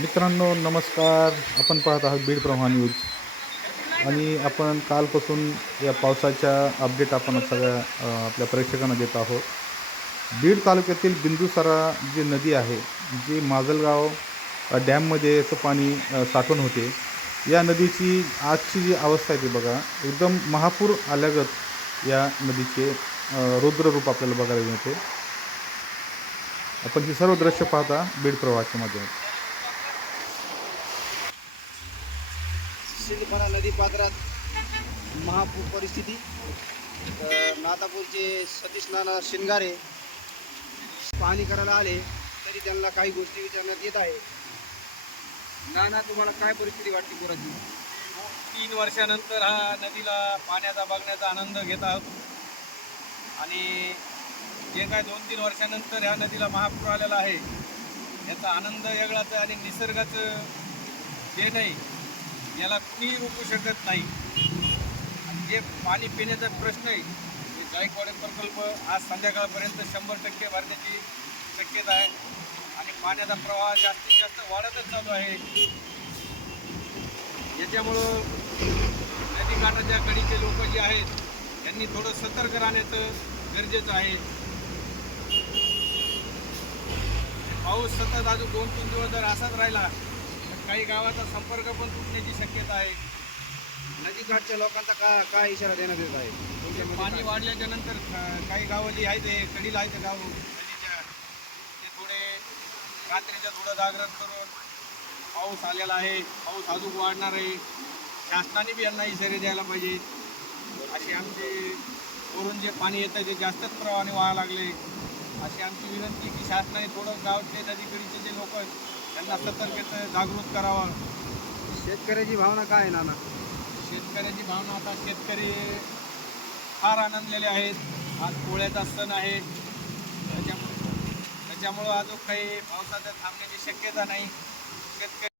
मित्रांनो नमस्कार. आपण पाहत आहात बीड प्रवाह न्यूज. आणि आपण कालपासून या पावसाच्या अपडेट आपण सगळ्या आपल्या प्रेक्षकांना देत आहोत. बीड तालुक्यातील बिंदुसारा जी नदी आहे जी माजलगाव डॅममध्ये याचं पाणी साठवण होते. या नदीची आजची जी अवस्था आहे ती बघा एकदम महापूर आल्यागत या नदीचे रुद्ररूप रूप आपल्याला बघायला मिळते. आपण ही सर्व दृश्य पाहता बीड प्रवाहाच्या माध्यमात सिंधफणा नदी पात्रात महापूर परिस्थिती. नातापूरचे सतीश नाना शिंगारे पाहणी करायला आले तरी त्यांना काही गोष्टी विचारण्यात येत आहे नाना तुम्हाला काय परिस्थिती वाटते पुराची? तीन वर्षानंतर हा नदीला पाण्याचा बघण्याचा आनंद घेत आहोत. आणि जे काय दोन तीन वर्षानंतर ह्या नदीला महापूर आलेला आहे याचा आनंद वेगळाच आहे आणि निसर्गाचं जे नाही याला कुणीही रोखू शकत नाही. आणि जे पाणी पिण्याचा प्रश्न आहे ते जायकवाडी प्रकल्प आज संध्याकाळपर्यंत शंभर टक्के भरण्याची शक्यता आहे. आणि पाण्याचा प्रवाह जास्तीत जास्त वाढतच चालू आहे. याच्यामुळं नदीकाठाच्या कडीचे लोक जे आहेत त्यांनी थोडं सतर्क राहण्याचं गरजेचं आहे. पाऊस सतत अजून दोन तीन दिवस जर असाच राहिला काही गावाचा संपर्क पण तुटण्याची शक्यता आहे. नदीकाठच्या लोकांचा का काय इशारा देण्यात येत आहे? तुमच्या पाणी? वाढल्याच्या नंतर अं, काही गावं जी आहेत हे कडीला आहेत गाव. नदीच्या ते थोडे रात्रीचं थोडं जागरण करून पाऊस आलेला आहे. पाऊस अजून वाढणार आहे. शासनाने बी यांना इशारे द्यायला पाहिजे. अशी आमची वरून जे पाणी येतं ते जास्तच प्रवाहाने व्हायला लागले. अशी आमची विनंती की शासनाने थोडं गावचे नदीकडीचे जे लोक आहेत त्यांना सतर्कतेचं जागृत करावं. शेतकऱ्याची भावना काय आहे नाना? शेतकऱ्याची भावना आता शेतकरी फार आनंदलेले आहेत. आज पोळ्याचा सण आहे. त्याच्यामुळे त्याच्यामुळं अजून काही पावसाचं थांबण्याची शक्यता नाही. शेतकरी